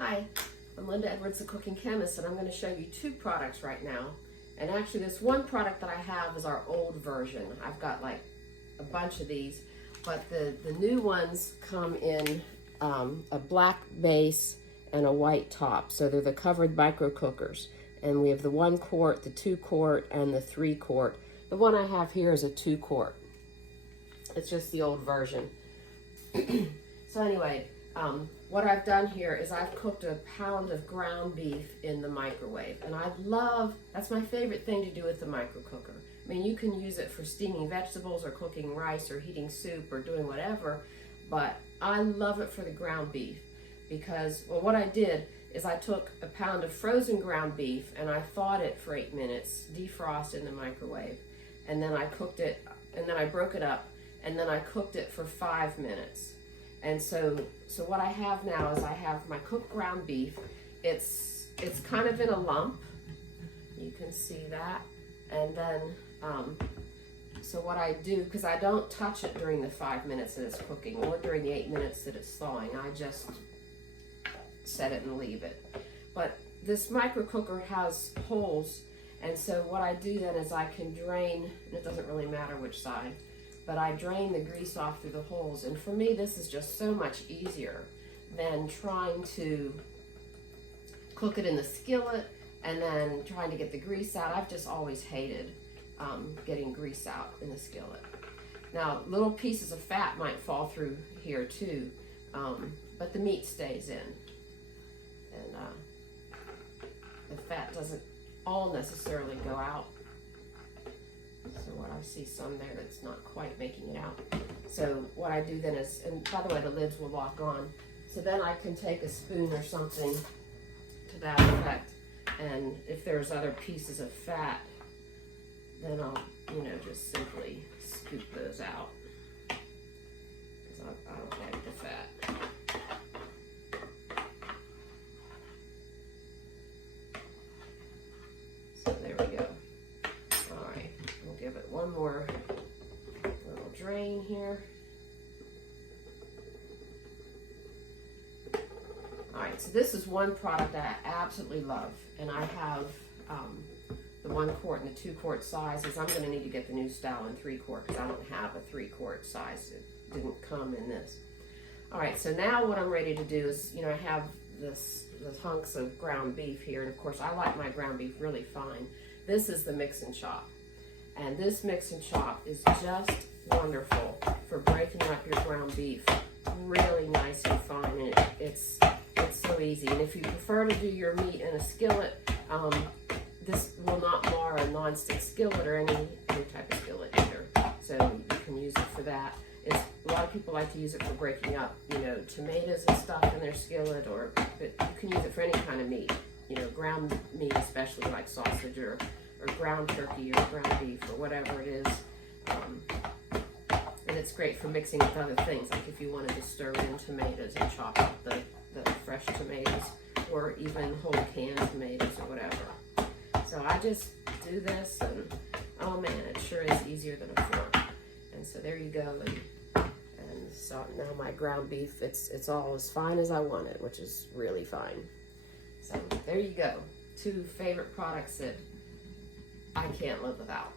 Hi, I'm Linda Edwards, the Cooking Chemist, and I'm going to show you two products right now. And actually this one product that I have is our old version. I've got like a bunch of these, but the new ones come in a black base and a white top. So they're the covered micro cookers. And we have the 1 quart, the 2 quart, and the 3 quart. The one I have here is a 2 quart. It's just the old version. So anyway, what I've done here is I've cooked a pound of ground beef in the microwave. And that's my favorite thing to do with the micro cooker. I mean, you can use it for steaming vegetables or cooking rice or heating soup or doing whatever, but I love it for the ground beef because, well, what I did is I took a pound of frozen ground beef and I thawed it for 8 minutes, defrost in the microwave, and then I cooked it, and then I broke it up, and then I cooked it for 5 minutes. And so what I have now is I have my cooked ground beef. It's kind of in a lump. You can see that. And then, so what I do, because I don't touch it during the 5 minutes that it's cooking or during the 8 minutes that it's thawing, I just set it and leave it. But this micro cooker has holes, and so what I do then is I can drain, and it doesn't really matter which side, but I drain the grease off through the holes. And for me, this is just so much easier than trying to cook it in the skillet and then trying to get the grease out. I've just always hated getting grease out in the skillet. Now, little pieces of fat might fall through here too, but the meat stays in. And the fat doesn't all necessarily go out. So what I see some there that's not quite making it out. So what I do then is, and by the way, the lids will lock on. So then I can take a spoon or something to that effect. And if there's other pieces of fat, then I'll, just simply scoop those out. Because I don't like the fat. So there we go. All right, we'll give it one more little drain here. All right, so this is one product I absolutely love, and I have the 1 quart and the 2 quart sizes. I'm going to need to get the new style in 3 quart because I don't have a 3 quart size. It didn't come in this. All right, so now what I'm ready to do is, I have the hunks of ground beef here, and of course I like my ground beef really fine. This is the mix and chop, and this mix and chop is just wonderful for breaking up your ground beef really nice and fine, and it's so easy. And if you prefer to do your meat in a skillet, this will not mar a non-stick skillet or any type of skillet either, so you can use it for that. A lot of people like to use it for breaking up, tomatoes and stuff in their skillet, but you can use it for any kind of meat, ground meat, especially like sausage or ground turkey or ground beef or whatever it is. And it's great for mixing with other things, like if you wanted to stir in tomatoes and chop up the fresh tomatoes, or even whole canned tomatoes or whatever. So I just do this, and oh man, it sure is easier than a fork. And so there you go. And so now my ground beef, it's all as fine as I want it, which is really fine. So there you go. 2 favorite products that I can't live without.